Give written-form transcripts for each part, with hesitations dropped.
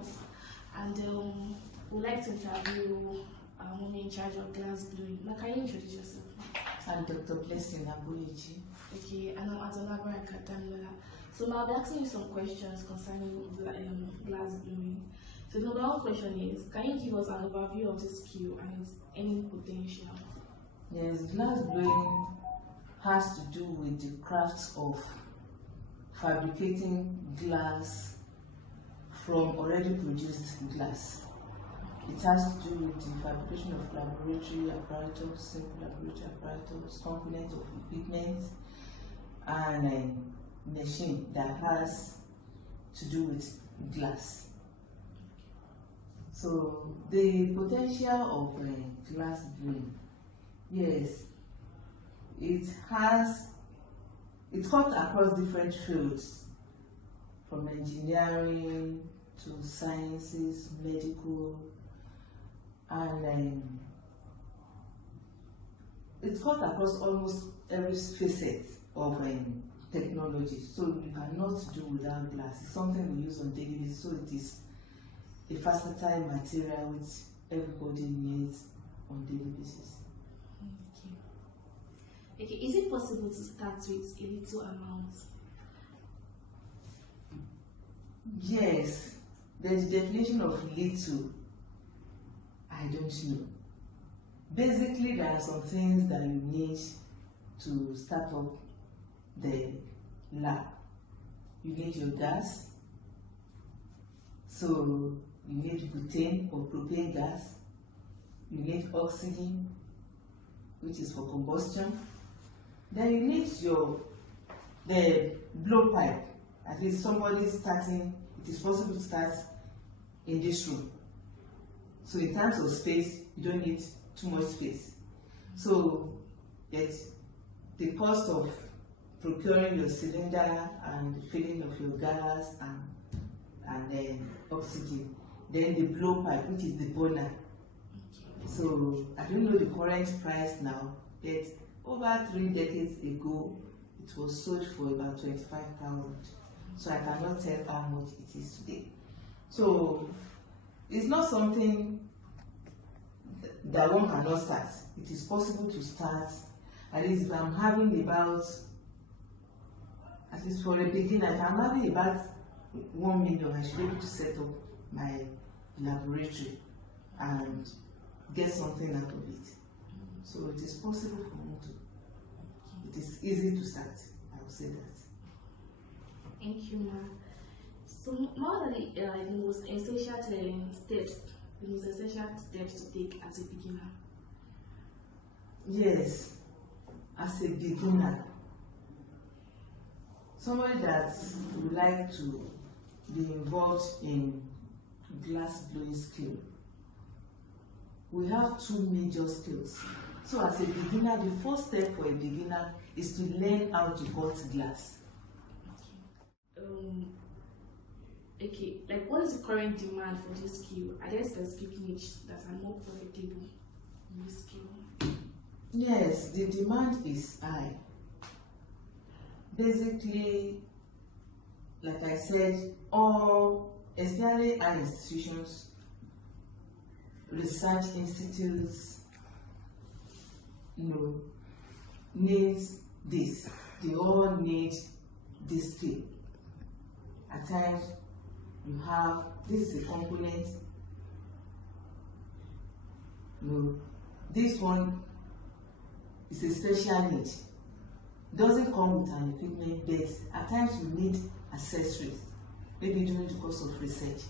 us, and we'd like to interview our woman in charge of glass blowing. Now, can you introduce yourself? I'm Dr. Blessing Abuyeji. Okay, and I'm Adonabra Akadamila. So now I'll be asking you some questions concerning glass blowing. So the number one question is, can you give us an overview of this skill and its any potential? Yes, glass blowing has to do with the craft of fabricating glass from already produced glass. It has to do with the fabrication of laboratory apparatus, simple laboratory apparatus, components of equipment, and machine that has to do with glass. So the potential of glass blowing, yes, it cuts across different fields, from engineering to sciences, medical, and it cuts across almost every facet of technology. So you cannot do without glass. It's something we use on daily basis, so it is a versatile material which everybody needs on daily basis. Okay, is it possible to start with a little amount? Yes, there's definition of little. I don't know. Basically, there are some things that you need to start up the lab. You need your gas, so you need butane or propane gas. You need oxygen, which is for combustion. Then you need the blowpipe. At least somebody starting, it is possible to start in this room. So in terms of space, you don't need too much space. So it's the cost of procuring your cylinder and filling of your gas and then oxygen. Then the blowpipe, which is the burner. So I don't know the current price now, but over 3 decades ago, it was sold for about 25,000. So I cannot tell how much it is today. So it's not something that one cannot start. It is possible to start. At least if I'm having about, at least for a beginner, if I'm having about 1 million, I should be able to set up my laboratory and get something out of it. So it is possible for me to. It is easy to start. I would say that. Thank you, Ma. So, what are the most essential steps? The most essential steps to take as a beginner? Yes, as a beginner, somebody that would like to be involved in glass blowing skill, we have 2 major skills. So as a beginner, the first step for a beginner is to learn how to cut glass. Okay, like what is the current demand for this skill? Are there specific niches that are more profitable in this skill? Yes, the demand is high. Basically, like I said, all, especially high institutions, research institutes, needs this. They all need this skill. At times, you have, this is a component, this one is a special need. Doesn't come with an equipment, but at times you need accessories, maybe during the course of research.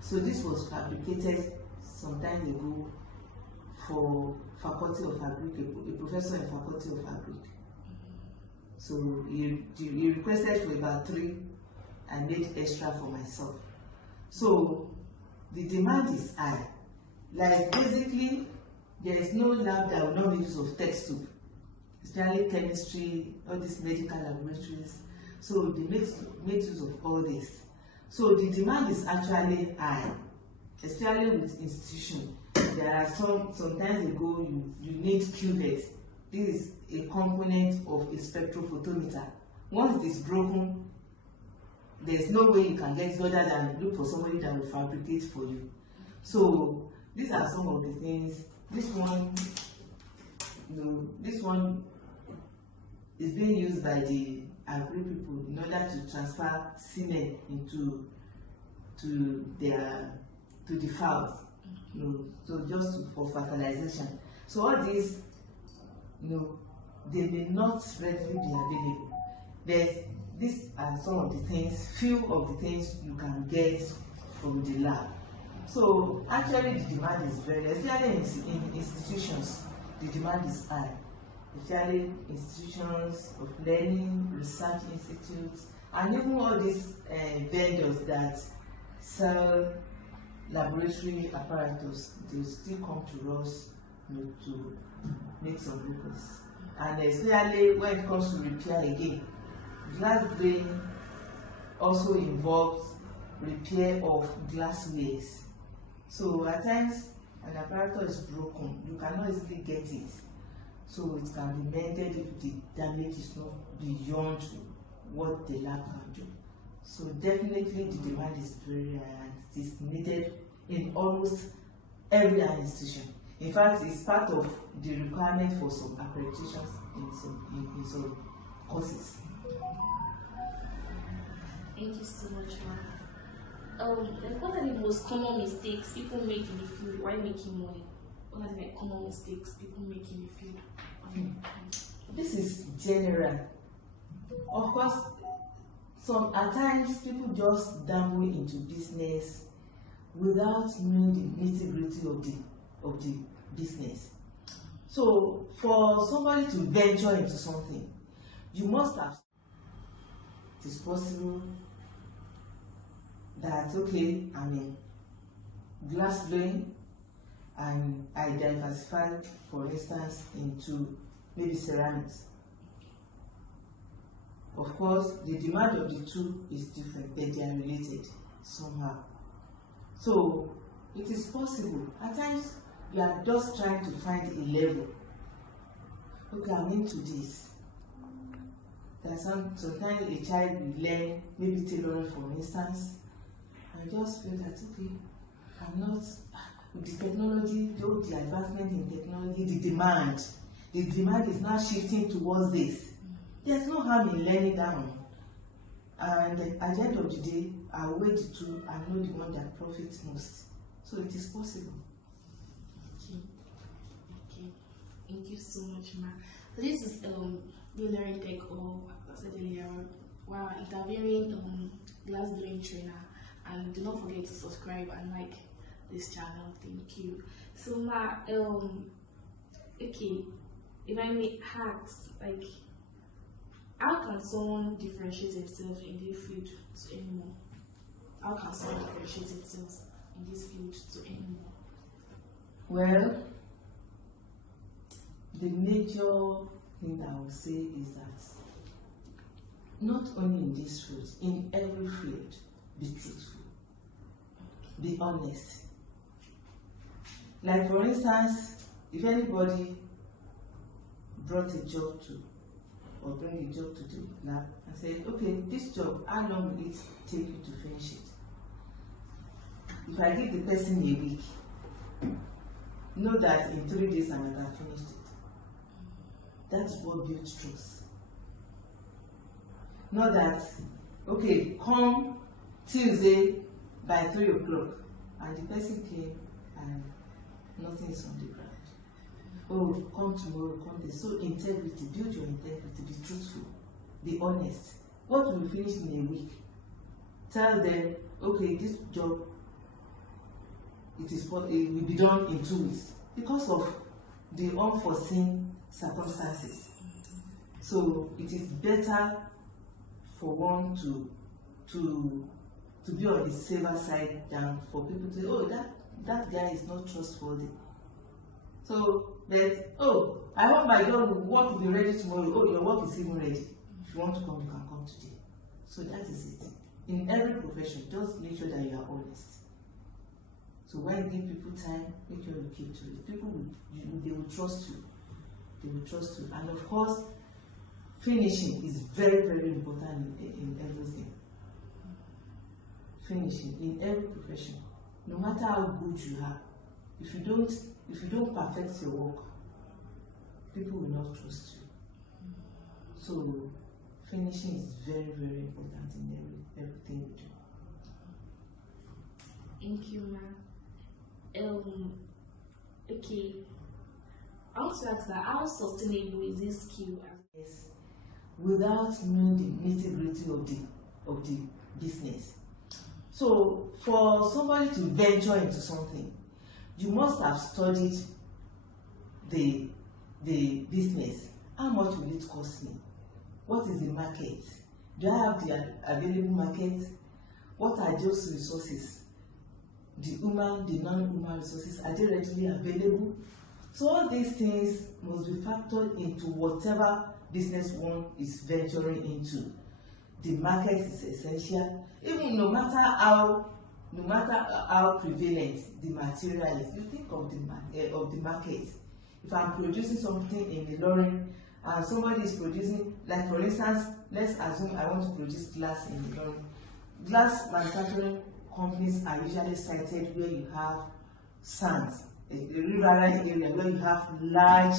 So this was fabricated some time ago for Faculty of Agric, a professor in Faculty of Agric. So he requested for about 3. I made extra for myself. So the demand is high. Like basically, there is no lab that will not make use of test tube, especially chemistry, all these medical laboratories. So they make use of all this. So the demand is actually high, especially with institutions. There are sometimes ago you need cuvettes. This is a component of a spectrophotometer. Once it is broken, there's no way you can get it other than look for somebody that will fabricate for you. So these are some of the things. This one, this one is being used by the agri people in order to transfer semen into the fowls. So just for fertilization. So all these, they may not readily be available. These are some of the things, few of the things you can get from the lab. So actually the demand is very, especially in institutions, the demand is high. Especially institutions of learning, research institutes, and even all these vendors that sell laboratory apparatus, they still come to us to make some requests. And especially when it comes to repair again, glass blowing also involves repair of glasswares. So at times an apparatus is broken, you cannot easily get it. So it can be mended if the damage is not beyond what the lab can do. So definitely the demand is very high and it is needed in almost every institution. In fact, it's part of the requirement for some accreditations in some courses. Thank you so much, ma'am. What are the most common mistakes people make in the field while making money? What are the common mistakes people make in the field? This is general. Of course, at times people just dabble into business without knowing the nitty-gritty of the business. So for somebody to venture into something, you must have. It is possible that, okay, I'm in glass blowing and I diversify, for instance, into maybe ceramics. Of course, the demand of the two is different, but they are related somehow. So it is possible. At times, you are just trying to find a level. Okay, I'm into this. There's sometimes a child will learn, maybe tailoring for instance, and just feel that, okay, I'm not, with the technology, the advancement in technology, the demand is now shifting towards this. There's no harm in learning that one. And at the end of the day, I'll weigh the two and know the one that profits most. So it is possible. Okay. Thank you so much, Ma. So this is Learning Tech, or I said earlier, we're interviewing glass blowing trainer, and do not forget to subscribe and like this channel. Thank you. So Ma, okay, if I may ask, like, how can someone differentiate himself in this field to anyone? How can someone differentiate himself in this field to anyone? Well, the major thing I would say is that not only in this field, in every field, be truthful, be honest. Like for instance, if anybody brought a job to, or bring a job to the lab and said, okay, this job, how long will it take you to finish it? If I give the person a week, know that in 3 days I might have finished it. That's what builds trust. Not that, okay, come Tuesday by 3 o'clock, and the person came and nothing is on the ground. Oh, come tomorrow, come there. So integrity, build your integrity, be truthful, be honest. What will finish in a week? Tell them, okay, this job, it will be done in 2 weeks because of the unforeseen circumstances. So it is better for one to be on the safer side than for people to say, oh, that guy is not trustworthy. So that, oh, I want my work to be ready tomorrow. Oh, your work is even ready. If you want to come, you can come today. So that is it. In every profession, just make sure that you are honest. So when you give people time, make sure you keep to it. People they will trust you. They will trust you. And of course, finishing is very, very important in everything. finishing in every profession, no matter how good you are, if you don't perfect your work, people will not trust you. So finishing is very, very important in everything you do. Thank you, ma'am. Okay. I want to ask that how sustainable is this skill? Yes, without knowing the nitty-gritty of the business. So for somebody to venture into something, you must have studied the business. How much will it cost me? What is the market? Do I have the available market? What are those resources? The human, the non-human resources, are they readily available? So all these things must be factored into whatever business one is venturing into. The market is essential. Even no matter how prevalent the material is, you think of the market. If I'm producing something in Ilorin and somebody is producing, like for instance, let's assume I want to produce glass in Ilorin. Glass manufacturing companies are usually sited where you have sands, a riverine area where you have large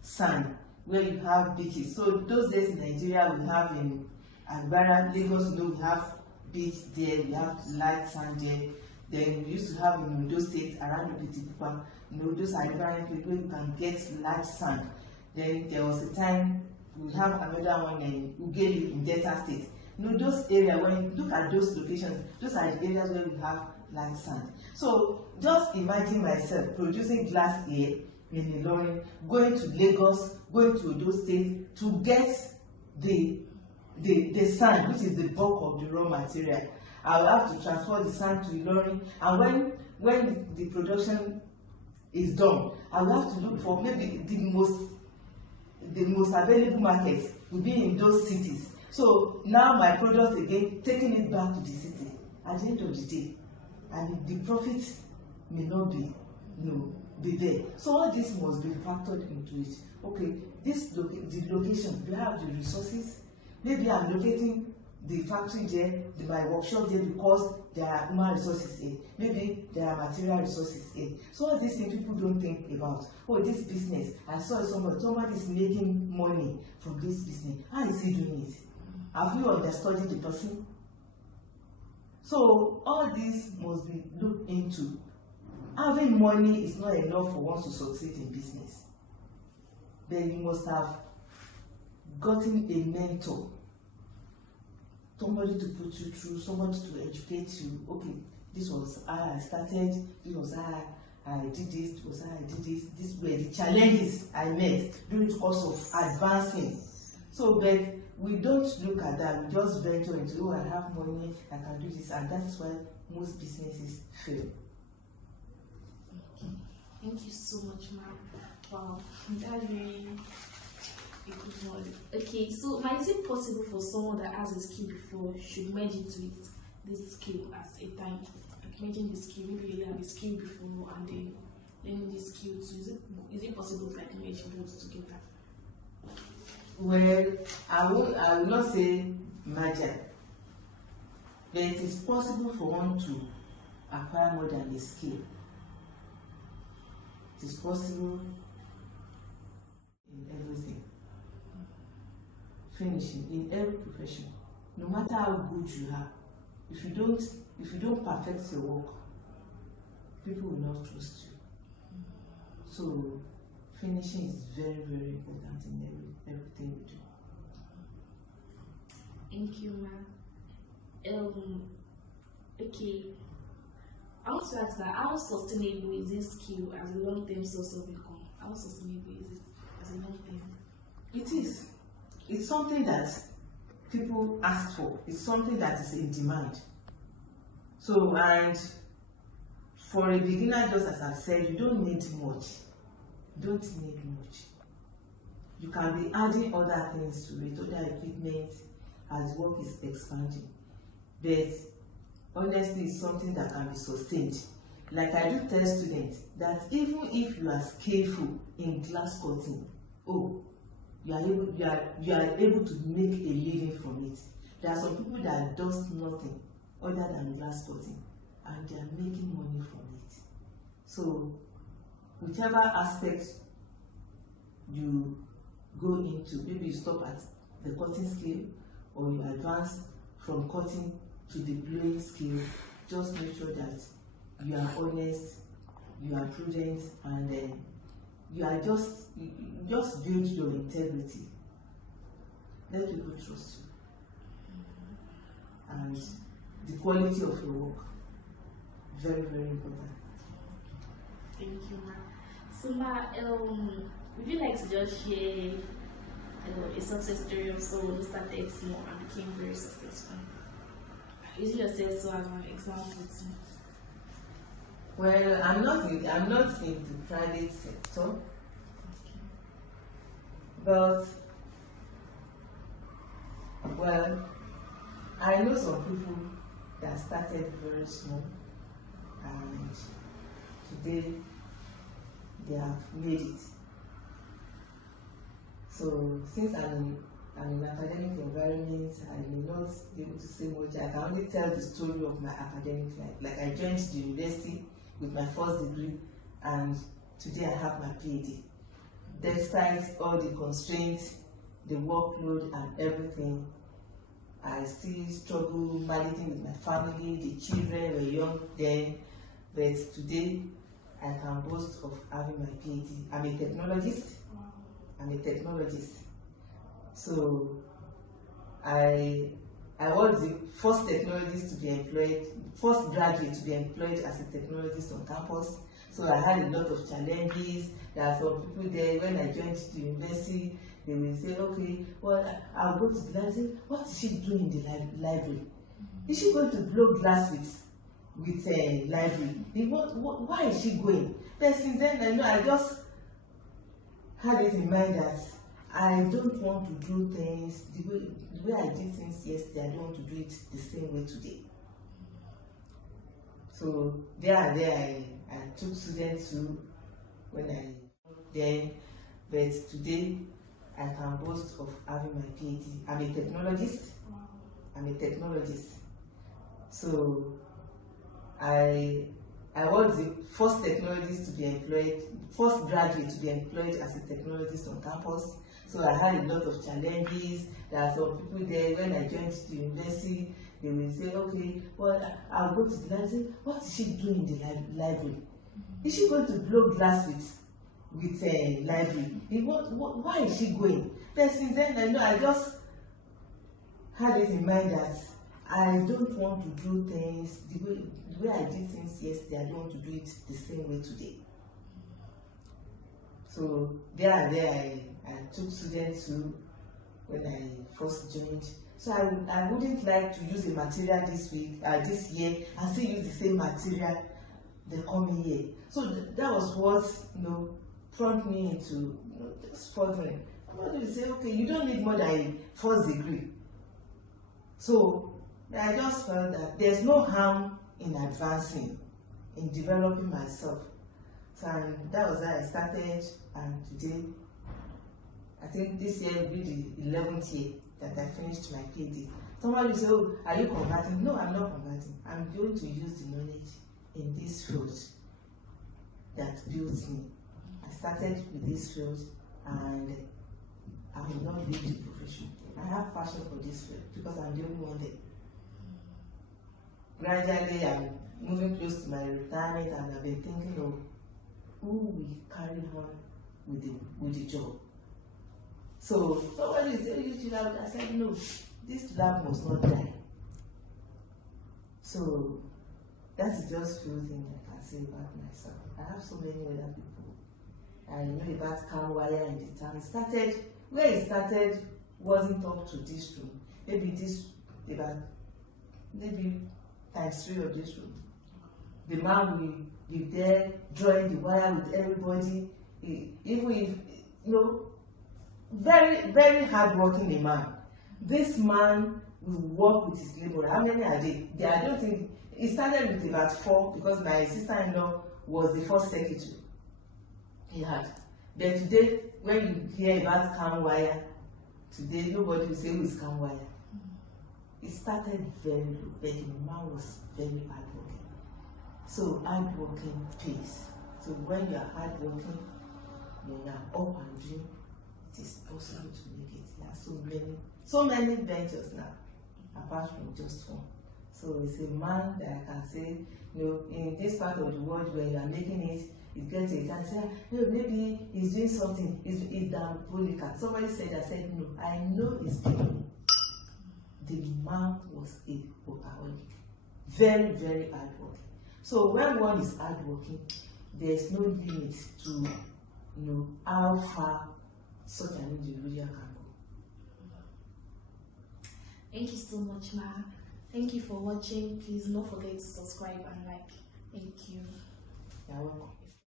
sand, where you have beaches. So those days in Nigeria we have in Agbara, Lagos, we have beach there, we have light sand there. Then we used to have in Ondo State around Obitipupa, those are riverine places where you can get large sand. Then there was a time we have another one in Ugeli in Delta State. Those areas, when you look at those locations, those are the areas where we have light sand. So just imagine myself producing glass here in Ilorin, going to Lagos, going to Ondo State to get the sand, which is the bulk of the raw material. I will have to transfer the sand to Ilorin, and when the production is done, I will have to look for maybe the most available markets will be in those cities. So now my product again, taking it back to the city at the end of the day, and the profit may not be there. So all this must be factored into it. Okay, the location, do I have the resources? Maybe I'm locating the factory there, my workshop there, because there are human resources here. Maybe there are material resources here. So all these things people don't think about. Oh, this business, I saw somebody is making money from this business. How is he doing it? Have you understudied the person? So all this must be looked into. Having money is not enough for one to succeed in business. Then you must have gotten a mentor, somebody to put you through, somebody to educate you. Okay, this was how I started, this was how I did this, this was how I did this, these were the challenges I met during the course of advancing. So, but we don't look at that, we just venture into, oh, I have money, I can do this, and that's why most businesses fail. Okay. Thank you so much, ma'am. Wow, that's really a good one. Okay, so is it possible for someone that has a skill before should merge into it, this skill as a time? Like merging the skill, maybe you have a skill before and then learning the skill too. Is it possible to like merge those together? Well, I will not say merger, but it is possible for one to acquire more than a skill. It is possible in everything. Finishing in every profession, no matter how good you are, if you don't perfect your work, people will not trust you. So finishing is very, very important in everything you do. Thank you, ma'am. Okay, I want to ask that how sustainable is this skill as a long-term source of income? How sustainable is it as a long-term? It is. It's something that people ask for. It's something that is in demand. So, and for a beginner, just as I've said, you don't need much. You don't need much. You can be adding other things to it, other equipment, as work is expanding. But honestly, it's something that can be sustained. Like I do tell students that even if you are skillful in glass cutting, you are able to make a living from it. There are some people that does nothing other than glass cutting, and they are making money from it. So whichever aspect you go into, maybe you stop at the cutting scale or you advance from cutting to the gluing scale, just make sure that you are honest, you are prudent, and you are just build your integrity. Let people trust you, and the quality of your work, very, very important. Thank you, Ma. So, Ma, would you like to just share a success story of someone who started small and became very successful? Using yourself so as an example too. Well, I'm not in the private sector, but well, I know some people that started very small and today they have made it. So since I'm in an academic environment, I may not be able to say much. I can only tell the story of my academic life. Like I joined the university with my first degree, and today I have my PhD. Despite all the constraints, the workload and everything, I still struggle managing with my family. The children were young then, but today I can boast of having my PhD. I'm a technologist. I'm a technologist. So I was the first technologist to be employed, first graduate to be employed as a technologist on campus. So I had a lot of challenges. There are some people there, when I joined the university, they will say, okay, well, I'll go to the library. What is she doing in the library? Is she going to blow glass with a library? Why is she going? But since then, I just had it in mind that I don't want to do things the way I did things yesterday. I don't want to do it the same way today. So there I took students to when I then, but today I can boast of having my PhD. I'm a technologist. I'm a technologist. So I was the first technologist to be employed, first graduate to be employed as a technologist on campus. So I had a lot of challenges. There are some people there, when I joined the university, they will say, okay, well, I'll go to the library. What is she doing in the library? Is she going to blow glass with a library? Why is she going? But since then, I just had it in mind that I don't want to do things the way I did things yesterday. I don't want to do it the same way today. So there I took students to when I first joined. So I wouldn't like to use a material this year and still use the same material the coming year. So that was what prompted me into furthering. What do you say? Okay, you don't need more than a first degree. So I just felt that there's no harm in advancing, in developing myself. So that was how I started, and today, I think this year will be the 11th year that I finished my PhD. Someone will say, oh, are you converting? No, I'm not converting. I'm going to use the knowledge in this field that built me. I started with this field, and I will not leave the profession. I have passion for this field because I'm the only one there. Gradually, I'm moving close to my retirement, and I've been thinking of who will carry on with the job. So somebody said, you should have. I said, no, this lab must not die. So that's just few things I can say about myself. I have so many other people. I know about cam wire in the town. Where it started wasn't up to this room. Maybe times 3 of this room. The man will be there drawing the wire with everybody. Even if, very, very hardworking a man. This man will work with his labor. How many are they? I don't think, it started with about 4 because my sister-in-law was the first secretary he had. But today, when you hear about cam wire, today nobody will say who is cam wire. it started very low, but the man was very hardworking. So hardworking pays. So when you are hardworking, when you are up and doing, it is possible to make it. There are so many ventures now, apart from just one. So it's a man that I can say, in this part of the world where you are making it, it gets a can say, maybe he's doing something, he's diabolical. Somebody said, no, I know it's people. The man was a workaholic, very, very hardworking. So when one is hardworking, there's no limit to how far such an individual can go. Thank you so much, Ma. Thank you for watching. Please don't forget to subscribe and like. Thank you. You're welcome.